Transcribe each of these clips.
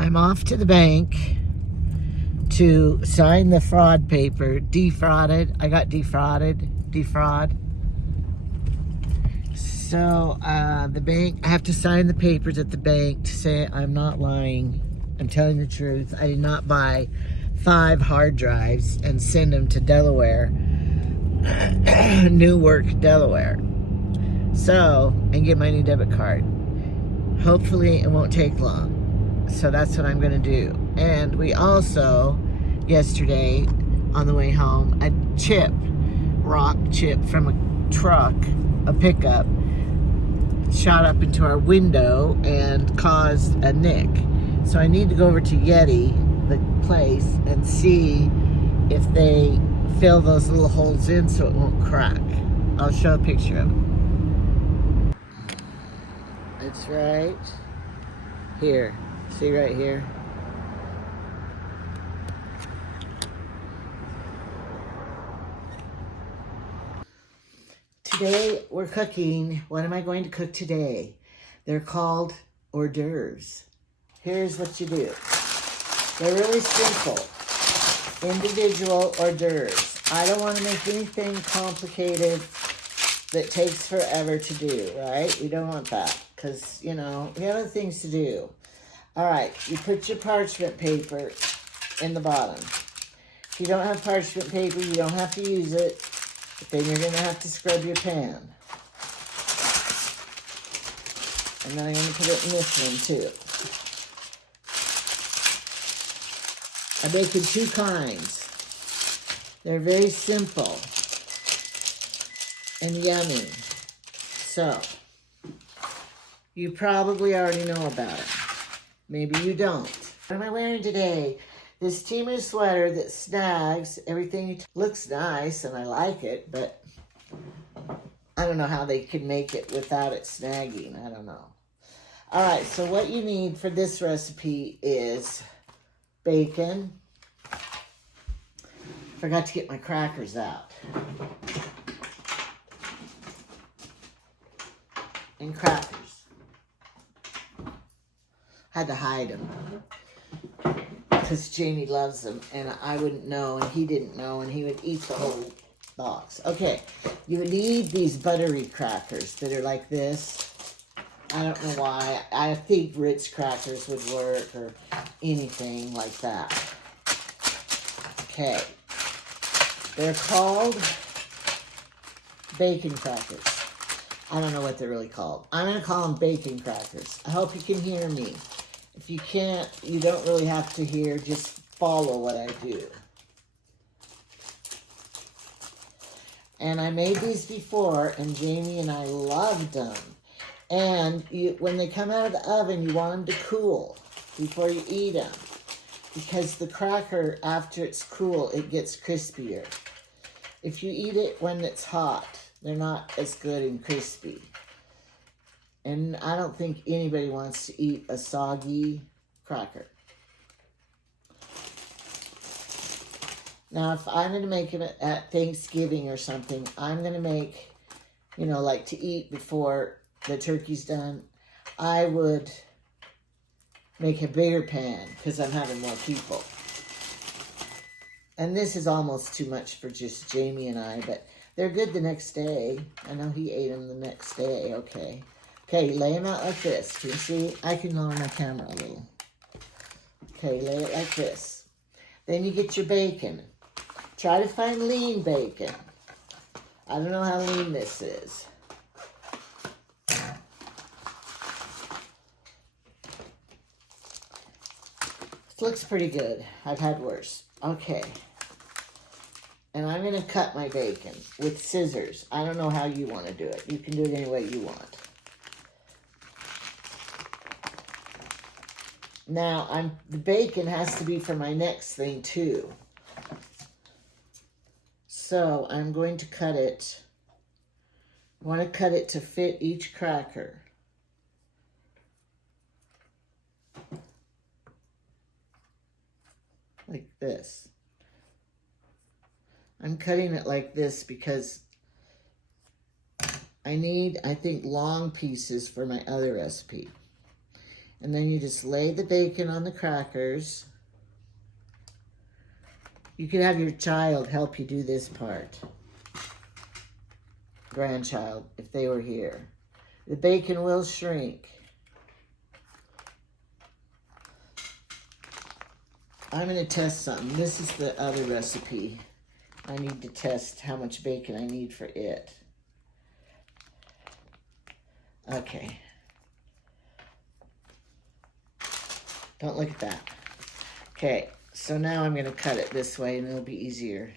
I'm off to the bank to sign the fraud paper. Defrauded. I got defrauded. Defraud. So the bank, I have to sign the papers at the bank to say I'm not lying. I'm telling the truth. I did not buy 5 hard drives and send them to Delaware, Newark, Delaware. So, and get my new debit card. Hopefully it won't take long. So that's what I'm gonna do. And we also, yesterday, on the way home, a rock chip from a truck, a pickup, shot up into our window and caused a nick. So I need to go over to Yeti, the place, and see if they fill those little holes in so it won't crack. I'll show a picture of it. It's right here. See right here? Today we're cooking. What am I going to cook today? They're called hors d'oeuvres. Here's what you do. They're really simple. Individual hors d'oeuvres. I don't want to make anything complicated that takes forever to do, right? We don't want that because, you know, we have other things to do. All right, you put your parchment paper in the bottom. If you don't have parchment paper, you don't have to use it, but then you're going to have to scrub your pan. And then I'm going to put it in this one too. I'm making 2 kinds. They're very simple and yummy. So, you probably already know about it. Maybe you don't. What am I wearing today? This Teamer sweater that snags. Everything looks nice and I like it, but I don't know how they can make it without it snagging. I don't know. All right, so what you need for this recipe is bacon. Forgot to get my crackers out. And crackers. Had to hide them because Jamie loves them and I wouldn't know and he didn't know and he would eat the whole box. Okay, you need these buttery crackers that are like this. I don't know why. I think Ritz crackers would work or anything like that. Okay, they're called bacon crackers. I don't know what they're really called. I'm going to call them bacon crackers. I hope you can hear me. If you can't, you don't really have to hear. Just follow what I do. And I made these before, and Jamie and I loved them. And when they come out of the oven, you want them to cool before you eat them. Because the cracker, after it's cool, it gets crispier. If you eat it when it's hot, they're not as good and crispy. And I don't think anybody wants to eat a soggy cracker. Now, if I'm going to make it at Thanksgiving or something, I'm going to make, you know, like to eat before the turkey's done, I would make a bigger pan because I'm having more people. And this is almost too much for just Jamie and I, but they're good the next day. I know he ate them the next day. Okay. Okay, lay them out like this. Can you see? I can lower my camera a little. Okay, lay it like this. Then you get your bacon. Try to find lean bacon. I don't know how lean this is. This looks pretty good. I've had worse. Okay. And I'm going to cut my bacon with scissors. I don't know how you want to do it. You can do it any way you want. Now, the bacon has to be for my next thing, too. So, I'm going to cut it. I want to cut it to fit each cracker. Like this. I'm cutting it like this because I need, I think, long pieces for my other recipe. And then you just lay the bacon on the crackers. You could have your child help you do this part. Grandchild, if they were here. The bacon will shrink. I'm going to test something. This is the other recipe. I need to test how much bacon I need for it. Okay. Don't look at that. Okay, so now I'm going to cut it this way and it'll be easier.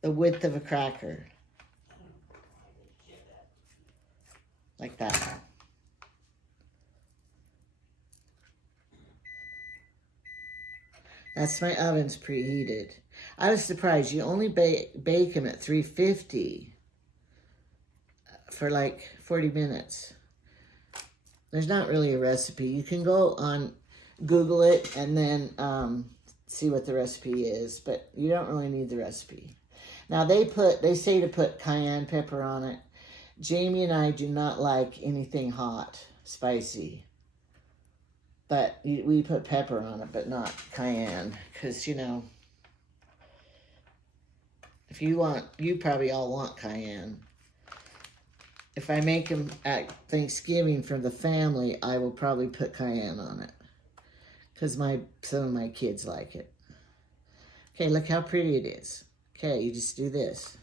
The width of a cracker. Like that. That's my oven's preheated. I was surprised. You only bake them at 350 for like 40 minutes. There's not really a recipe. You can go on Google it and then see what the recipe is, but you don't really need the recipe. Now they say to put cayenne pepper on it. Jamie and I do not like anything hot, spicy. But we put pepper on it, but not cayenne. Because, you know, if you want, you probably all want cayenne. If I make them at Thanksgiving for the family, I will probably put cayenne on it. Because some of my kids like it. Okay, look how pretty it is. Okay, you just do this.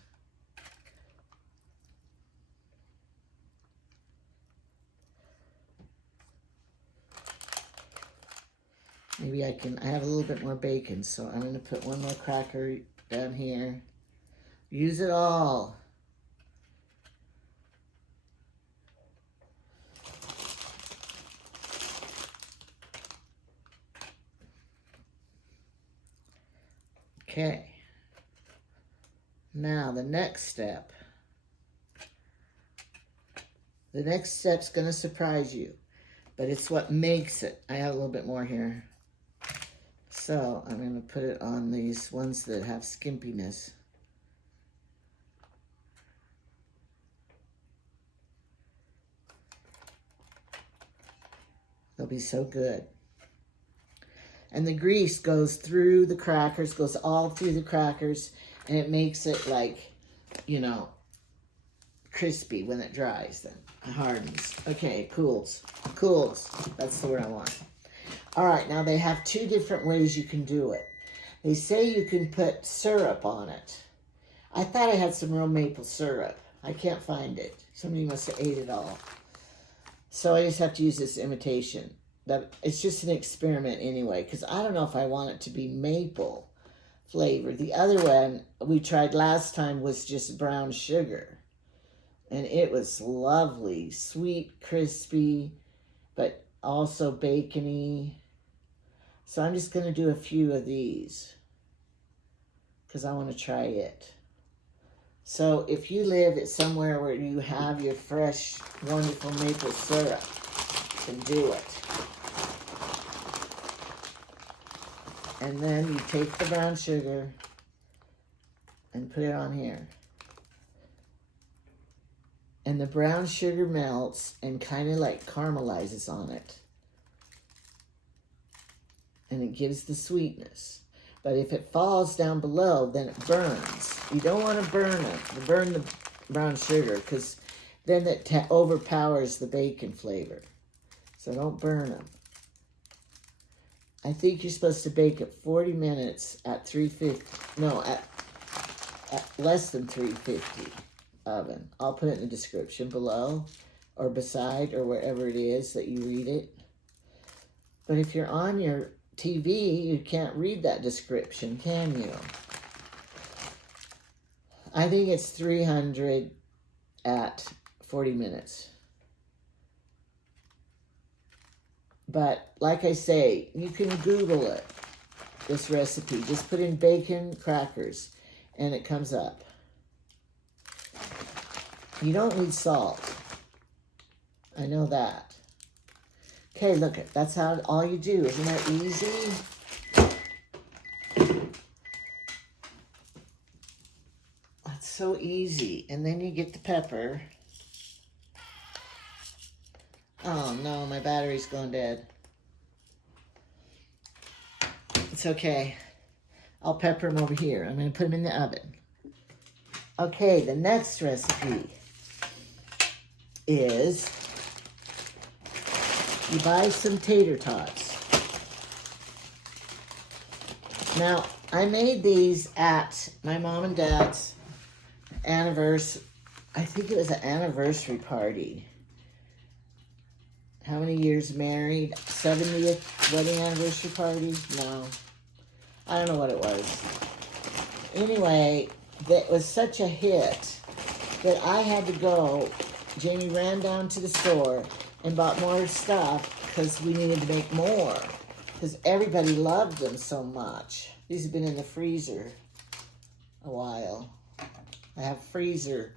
Maybe I have a little bit more bacon, so I'm going to put one more cracker down here. Use it all. Okay. Now the next step. The next step's going to surprise you, but it's what makes it. I have a little bit more here. So I'm going to put it on these ones that have skimpiness. They'll be so good. And the grease goes through the crackers, goes all through the crackers, and it makes it like, you know, crispy when it dries, then it hardens. Okay, it cools. Cools. That's the word I want. All right, now they have two different ways you can do it. They say you can put syrup on it. I thought I had some real maple syrup. I can't find it. Somebody must have ate it all. So I just have to use this imitation. It's just an experiment anyway, because I don't know if I want it to be maple flavor. The other one we tried last time was just brown sugar. And it was lovely, sweet, crispy, but also bacony. So I'm just going to do a few of these because I want to try it. So if you live at somewhere where you have your fresh, wonderful maple syrup, then do it. And then you take the brown sugar and put it on here. And the brown sugar melts and kind of like caramelizes on it. And it gives the sweetness. But if it falls down below, then it burns. You don't want to burn the brown sugar, because then it overpowers the bacon flavor. So don't burn them. I think you're supposed to bake it 40 minutes at 350. No, at less than 350 oven. I'll put it in the description below or beside or wherever it is that you read it. But if you're on your TV, you can't read that description, can you? I think it's 300 at 40 minutes. But like I say, you can Google it, this recipe. Just put in bacon crackers and it comes up. You don't need salt. I know that. Okay, look, that's how all you do. Isn't that easy? That's so easy. And then you get the pepper. Oh no, my battery's gone dead. It's okay. I'll pepper them over here. I'm going to put them in the oven. Okay, the next recipe is you buy some tater tots. Now, I made these at my mom and dad's anniversary. I think it was an anniversary party. How many years married? 70th wedding anniversary party? No. I don't know what it was. Anyway, that was such a hit that I had to go. Jamie ran down to the store and bought more stuff because we needed to make more. Because everybody loved them so much. These have been in the freezer a while. I have freezer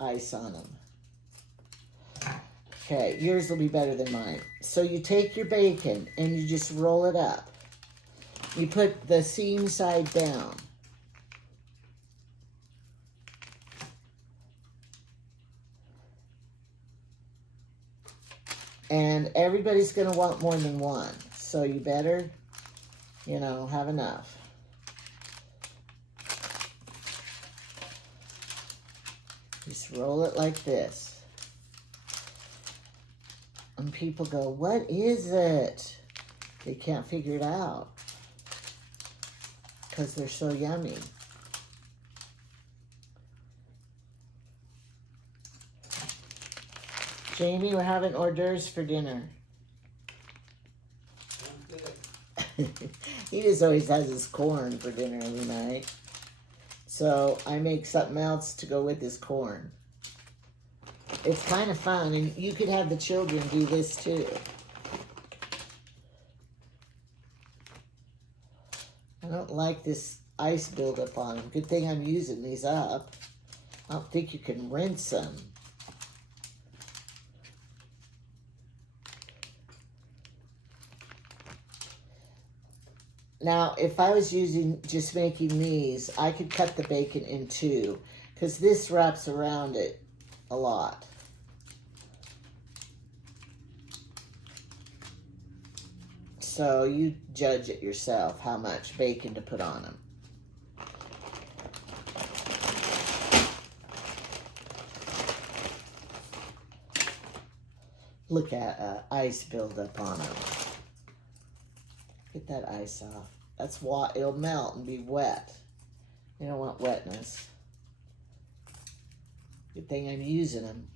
ice on them. Okay, yours will be better than mine. So you take your bacon and you just roll it up. You put the seam side down. And everybody's going to want more than one. So you better, have enough. Just roll it like this. And people go, what is it? They can't figure it out. Because they're so yummy. Jamie, we're having hors d'oeuvres for dinner. He just always has his corn for dinner every night. So I make something else to go with his corn. It's kind of fun, and you could have the children do this too. I don't like this ice buildup on them. Good thing I'm using these up. I don't think you can rinse them. Now, if I was just making these, I could cut the bacon in two, because this wraps around it a lot. So you judge it yourself, how much bacon to put on them. Look at ice buildup on them. Get that ice off. That's why it'll melt and be wet. You don't want wetness. Good thing I'm using them.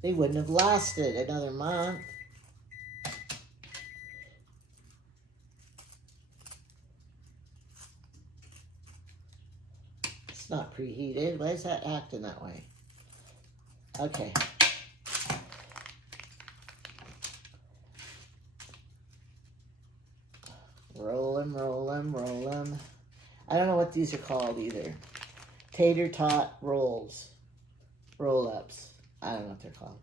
They wouldn't have lasted another month. It's not preheated. Why is that acting that way? Okay. Roll them, roll them, roll them. I don't know what these are called either. Tater tot rolls. Roll-ups. I don't know what they're called.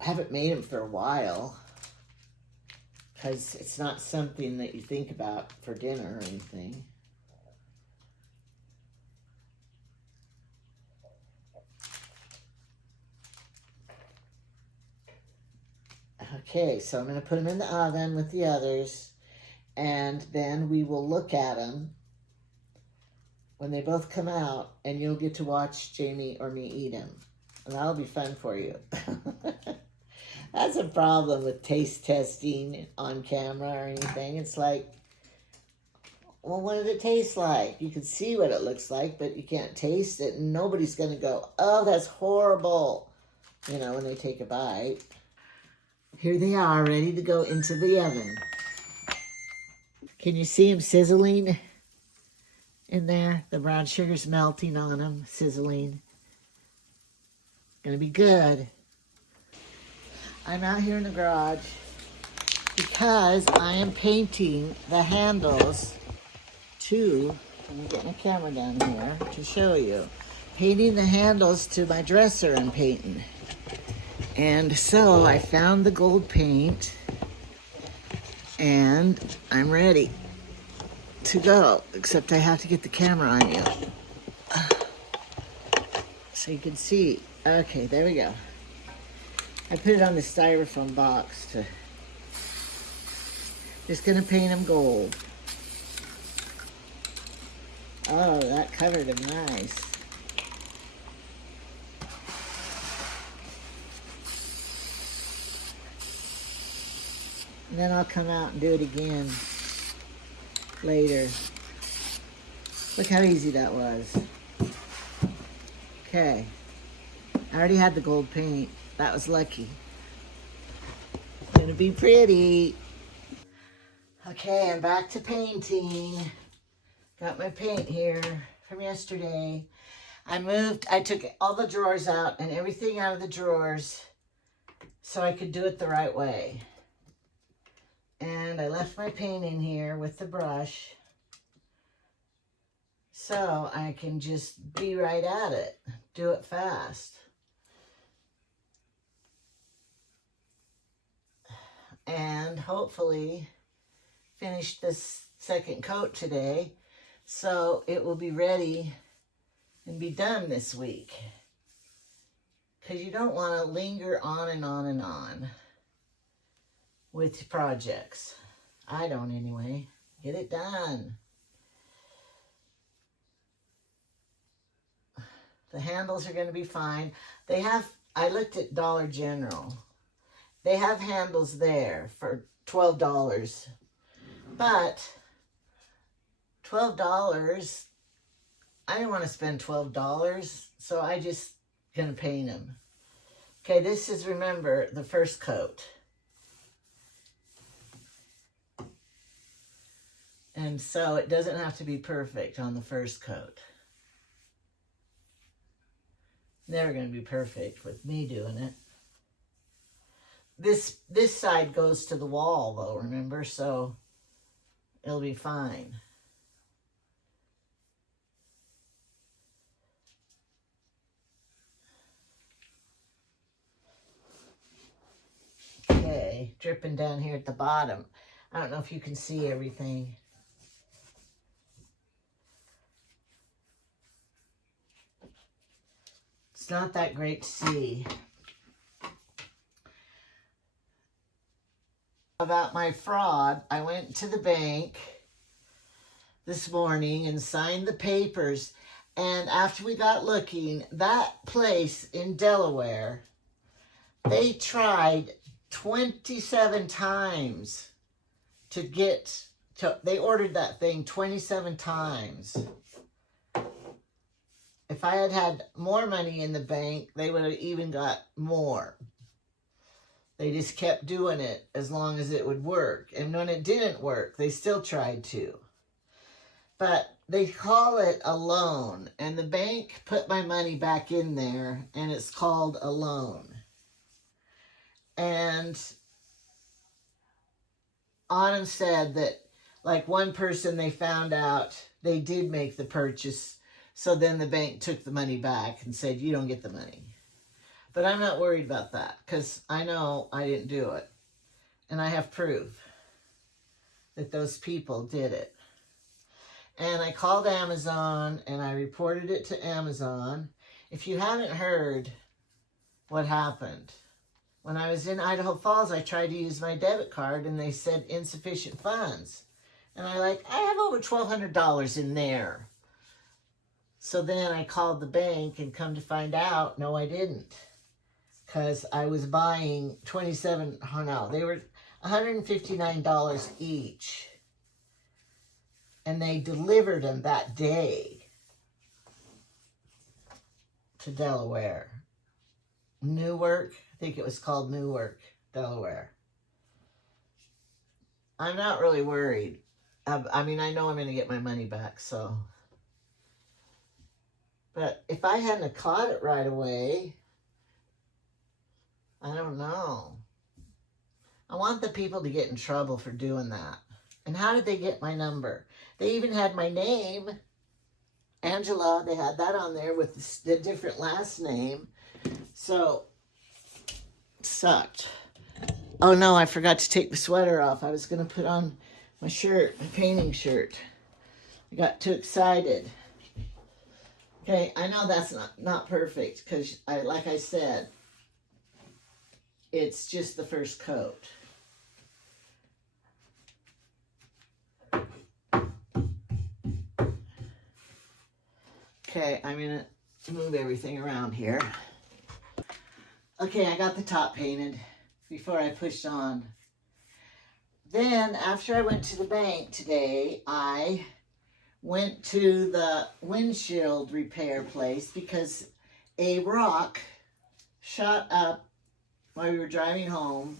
I haven't made them for a while because it's not something that you think about for dinner or anything. Okay, so I'm going to put them in the oven with the others, and then we will look at them when they both come out, and you'll get to watch Jamie or me eat them, and that'll be fun for you. That's a problem with taste testing on camera or anything. It's like, well, what did it taste like? You can see what it looks like, but you can't taste it, and nobody's going to go, oh, that's horrible, when they take a bite. Here they are, ready to go into the oven. Can you see them sizzling in there? The brown sugar's melting on them, sizzling. Gonna be good. I'm out here in the garage because I am painting the handles to, I'm getting a camera down here to show you. Painting the handles to my dresser I'm painting. And so I found the gold paint and I'm ready to go, except I have to get the camera on you. so you can see. Okay, there we go. I put it on the styrofoam box to, just gonna paint them gold. Oh, that covered them nice. And then I'll come out and do it again later. Look how easy that was. Okay. I already had the gold paint. That was lucky. Gonna be pretty. Okay, I'm back to painting. Got my paint here from yesterday. I took all the drawers out and everything out of the drawers so I could do it the right way. And I left my paint in here with the brush so I can just be right at it, do it fast. And hopefully finish this second coat today so it will be ready and be done this week. Because you don't want to linger on and on and on with projects. I don't anyway. Get it done. The handles are going to be fine. I looked at Dollar General. They have handles there for $12. But $12, I didn't want to spend $12, so I just gonna paint them. Okay, this is, remember, the first coat. And so it doesn't have to be perfect on the first coat. Never gonna be perfect with me doing it. This side goes to the wall though, remember? So it'll be fine. Okay, dripping down here at the bottom. I don't know if you can see everything. It's not that great to see. About my fraud, I went to the bank this morning and signed the papers. And after we got looking, that place in Delaware, they tried 27 times to get to, they ordered that thing 27 times. If I had had more money in the bank, they would have even got more. They just kept doing it as long as it would work. And when it didn't work, they still tried to. But they call it a loan. And the bank put my money back in there, and it's called a loan. And Autumn said that, like, one person they found out they did make the purchase. So then the bank took the money back and said, you don't get the money. But I'm not worried about that because I know I didn't do it. And I have proof that those people did it. And I called Amazon and I reported it to Amazon. If you haven't heard what happened, when I was in Idaho Falls, I tried to use my debit card and they said insufficient funds. And I have over $1,200 in there. So then I called the bank and come to find out, no, I didn't. Because I was buying they were $159 each. And they delivered them that day to Delaware. Newark, I think it was called Newark, Delaware. I'm not really worried. I mean, I know I'm going to get my money back, so. But if I hadn't caught it right away, I don't know. I want the people to get in trouble for doing that. And how did they get my number? They even had my name, Angela. They had that on there with the different last name. So, sucked. Oh no, I forgot to take the sweater off. I was going to put on my shirt, my painting shirt. I got too excited. Okay, I know that's not perfect because like I said, it's just the first coat. Okay, I'm gonna move everything around here. Okay, I got the top painted before I pushed on. Then, after I went to the bank today, I went to the windshield repair place because a rock shot up while we were driving home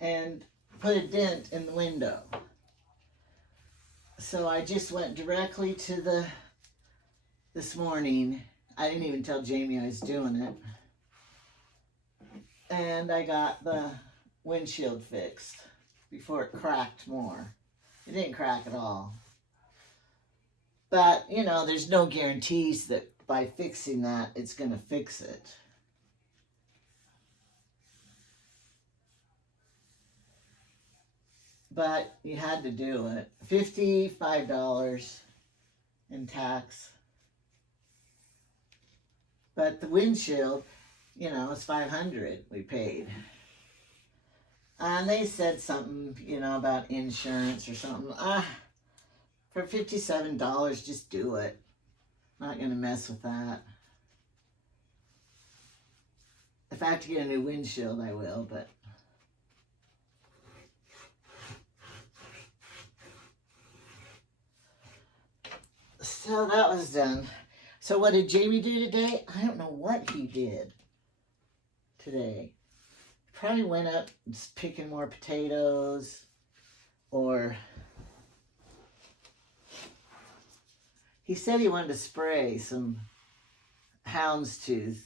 and put a dent in the window. So I just went directly to this morning. I didn't even tell Jamie I was doing it. And I got the windshield fixed before it cracked more. It didn't crack at all. But, you know, there's no guarantees that by fixing that, it's going to fix it. But you had to do it. $55 in tax. But the windshield, you know, it's $500 we paid. And they said something, you know, about insurance or something. For $57, just do it. Not going to mess with that. If I have to get a new windshield, I will, but... So that was done. So what did Jamie do today? I don't know what he did today. Probably went up picking more potatoes, or he said he wanted to spray some houndstooth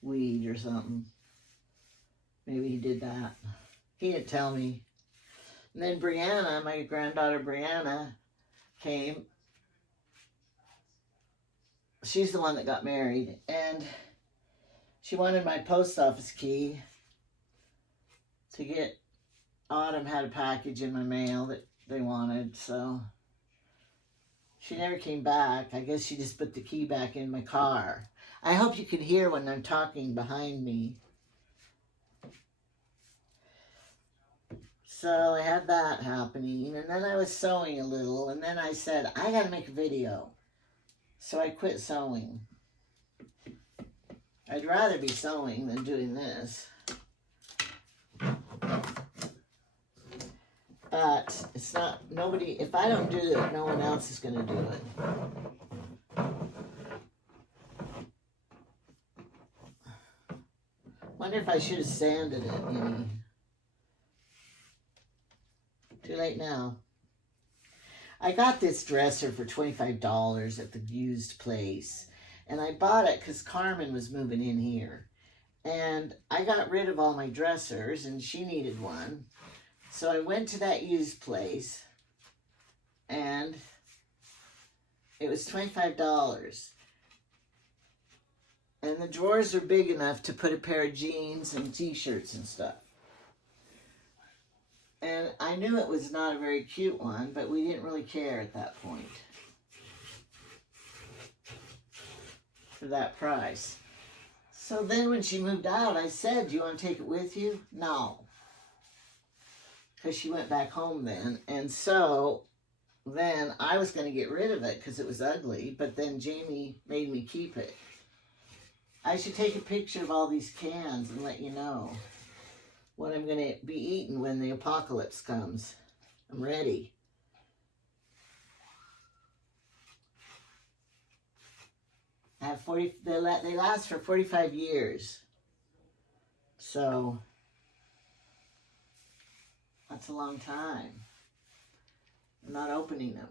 weed or something. Maybe he did that. He didn't tell me. And then Brianna, my granddaughter Brianna, came. She's the one that got married, and she wanted my post office key to get. Autumn had a package in my mail that they wanted, so she never came back. I guess she just put the key back in my car. I hope you can hear when I'm talking behind me. So I had that happening, and then I was sewing a little, and then I said, I gotta make a video. So I quit sewing. I'd rather be sewing than doing this. But it's not, nobody, if I don't do it, no one else is going to do it. Wonder if I should have sanded it any. Too late now. I got this dresser for $25 at the used place. And I bought it because Carmen was moving in here. And I got rid of all my dressers, and she needed one. So I went to that used place, and it was $25. And the drawers are big enough to put a pair of jeans and t-shirts and stuff. And I knew it was not a very cute one, but we didn't really care at that point for that price. So then when she moved out, I said, do you want to take it with you? No. Because she went back home then. And so then I was going to get rid of it because it was ugly, but then Jamie made me keep it. I should take a picture of all these cans and let you know what I'm going to be eating when the apocalypse comes. I'm ready. I have they last for 45 years. So that's a long time. I'm not opening them.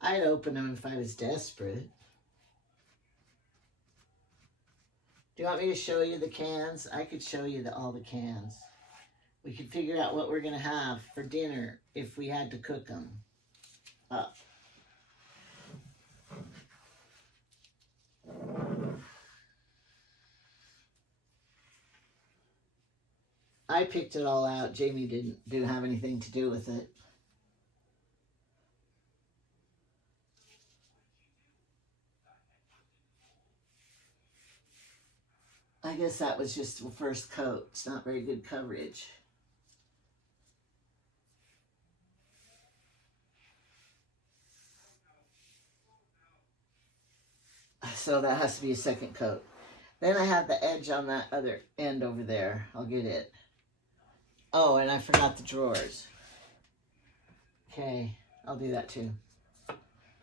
I'd open them if I was desperate. Do you want me to show you the cans? I could show you all the cans. We could figure out what we're going to have for dinner if we had to cook them up. I picked it all out. Jamie didn't have anything to do with it. I guess that was just the first coat. It's not very good coverage. So that has to be a second coat. Then I have the edge on that other end over there. I'll get it. Oh, and I forgot the drawers. Okay, I'll do that too.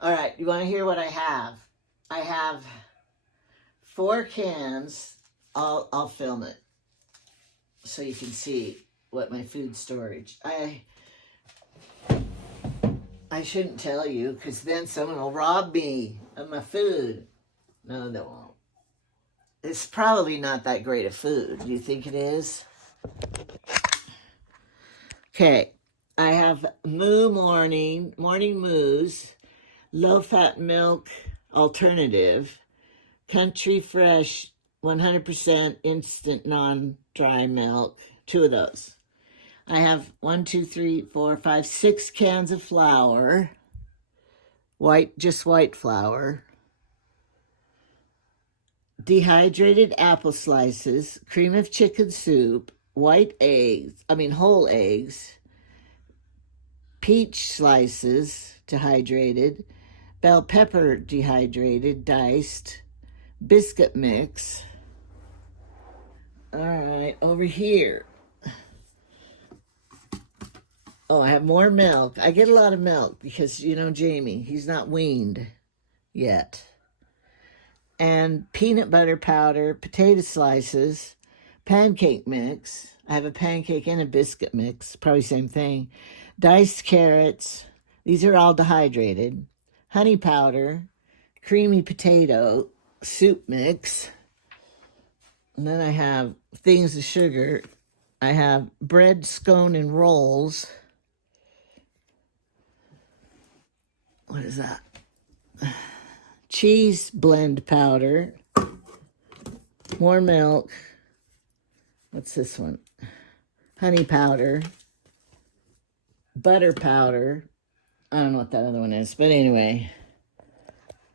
All right, you want to hear what I have? I have 4 cans. I'll film it so you can see what my food storage. I shouldn't tell you because then someone will rob me of my food. No, they won't. It's probably not that great of food. Do you think it is? Okay, I have morning moos, low-fat milk alternative, country fresh 100% instant non-dry milk, 2 of those. I have 6 cans of flour, just white flour, dehydrated apple slices, cream of chicken soup, whole eggs, peach slices, dehydrated, bell pepper dehydrated, diced, biscuit mix. All right, over here. Oh, I have more milk. I get a lot of milk because, Jamie, he's not weaned yet. And peanut butter powder, potato slices, pancake mix. I have a pancake and a biscuit mix, probably same thing. Diced carrots. These are all dehydrated. Honey powder, creamy potato, soup mix. And then I have things of sugar. I have bread, scone, and rolls. What is that? Cheese blend powder, more milk. What's this one? Honey powder, butter powder. I don't know what that other one is, but anyway.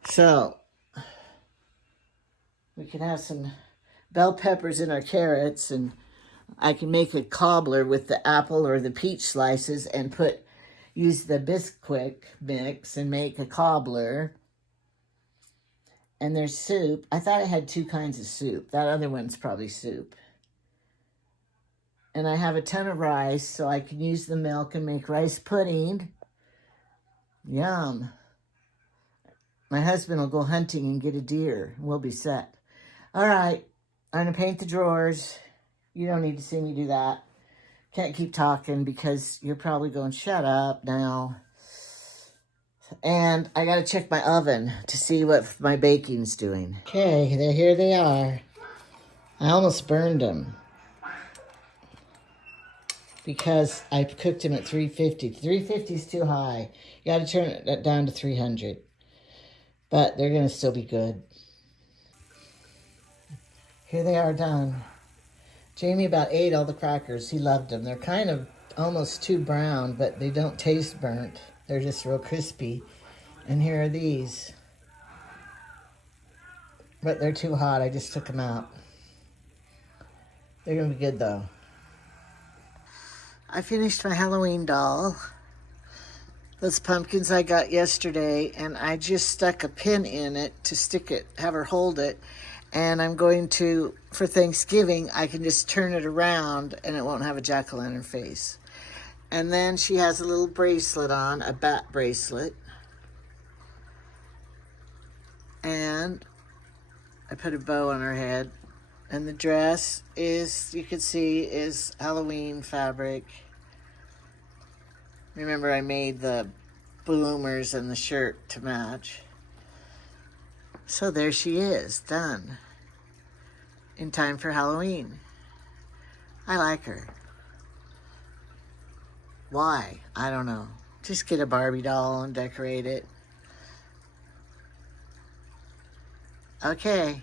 So, we can have some bell peppers in our carrots, and I can make a cobbler with the apple or the peach slices and use the Bisquick mix and make a cobbler. And there's soup. I thought I had 2 kinds of soup. That other one's probably soup. And I have a ton of rice, so I can use the milk and make rice pudding. Yum. My husband will go hunting and get a deer. We'll be set. All right. I'm going to paint the drawers. You don't need to see me do that. Can't keep talking because you're probably going, shut up now. And I got to check my oven to see what my baking's doing. Okay, here they are. I almost burned them because I cooked them at 350. 350 is too high. You got to turn it down to 300. But they're going to still be good. Here they are done. Jamie about ate all the crackers. He loved them. They're kind of almost too brown, but they don't taste burnt. They're just real crispy. And here are these. But they're too hot. I just took them out. They're going to be good, though. I finished my Halloween doll. Those pumpkins I got yesterday, and I just stuck a pin in it to stick it, have her hold it. And I'm going to, for Thanksgiving, I can just turn it around and it won't have a jack-o'-lantern face. And then she has a little bracelet on, a bat bracelet. And I put a bow on her head. And the dress is, you can see, is Halloween fabric. Remember, I made the bloomers and the shirt to match. So there she is, done. In time for Halloween. I like her. Why? I don't know. Just get a Barbie doll and decorate it. Okay.